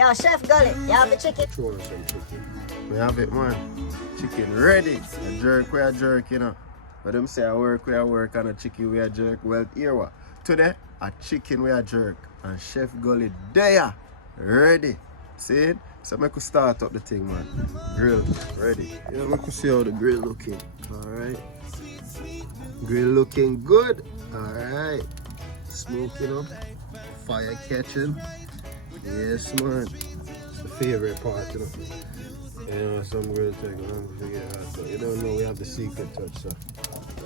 Yo, Chef Gully, you have the chicken? Throw us some chicken. We have it, man. Chicken ready. A jerk, we a jerk, you know. But them say I work, and a chicken, we a jerk. Well, here what? Today, a chicken, we a jerk. And Chef Gully there, ready. See it? So I could start up the thing, man. Grill, ready. Yeah, we could see how the grill looking. Alright. Grill looking good. Alright. Smoking up. Fire catching. Yes, man. It's the favorite part, you know. You know, some grill take long to figure it out. So you don't know we have the secret touch, so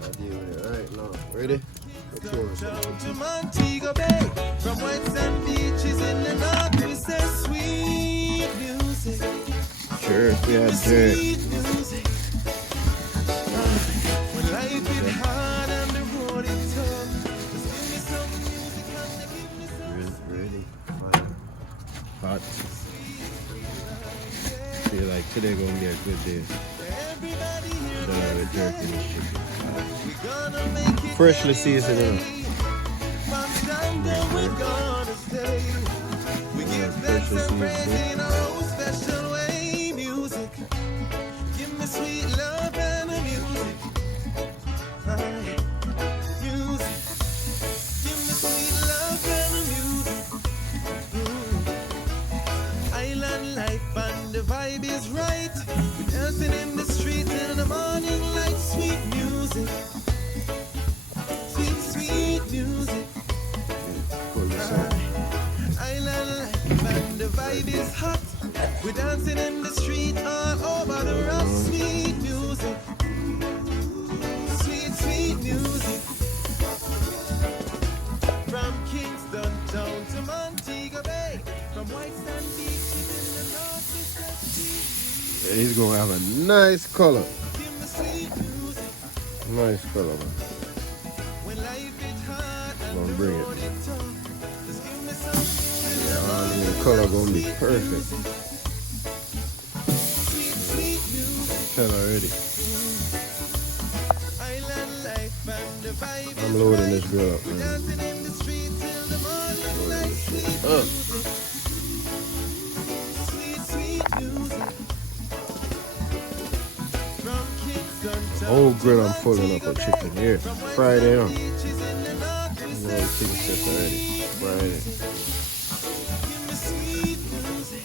I'll deal with it. Alright, now, ready? Let's go. To Montego Bay, from white sand beaches in the north, we say sweet music. Jerk, yeah, jerk. Sweet music. When life is hard and the road is tough, just give me some music and give me some. Ready, fire, hot. Feel like today gonna be a good day. Everybody here, Don't have a jerk in this chicken. we gonna make it. Freshly seasoned, you know. One time that we're gonna stay. We give thanks and praise in our own special way. Music, give me sweet love and the music. Music, give me sweet love and the music. Island life and the vibe is right. We're dancing in the street in the morning like sweet music. Sweet, sweet music. Pull this out. Island life and the vibe is hot. We're dancing in the street all over the rock. Sweet music. Sweet, sweet music. From Kingston town to Montego Bay. From white sand beaches in the north to South. And he's gonna have a nice color. Give me sweet music. Nice color, man. When life is hard and Gonna the bring it. road is tough. Just give me some music. The color gonna be perfect. Sweet, sweet music. Tell already. Island life and the vibe I'm loading this grill up, man. dancing in the street till the morning like sweet Up. music. Sweet, sweet music. From Kingston The town whole to grill I'm filling up with Montego chicken Bay. here. From white Friday sand on. beaches in the north we You know say the chicken set already. Friday. give me sweet music.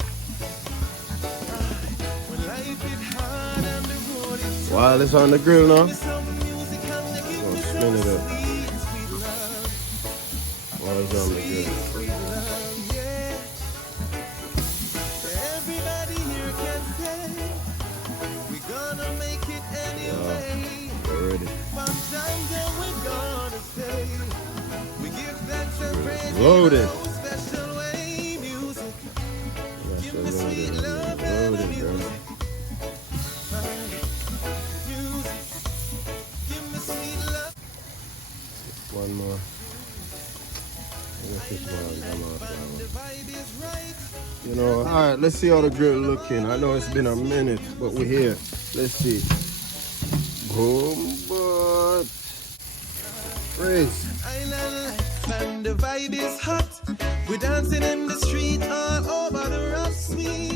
When life is hard and the road is tough. While it's on the grill now, Some music and they give gonna me spin some it up. sweet, sweet love. while it's on the grill. Sweet love, yeah. Everybody here can say we're gonna make it anyway. Already. One time that we're gonna stay. We give thanks and praise Loaded. in our special way. Music, That's give the me sweet loaded, love and the loaded, bro. music. Music, give me sweet love. One more. Let's just come off that The vibe is right. one. You know, alright, let's see how the grill looking. I know it's been a minute, but we're here. Let's see. Boom, but freeze. Island life and the vibe is hot. We're dancing in the street all over the rough sweet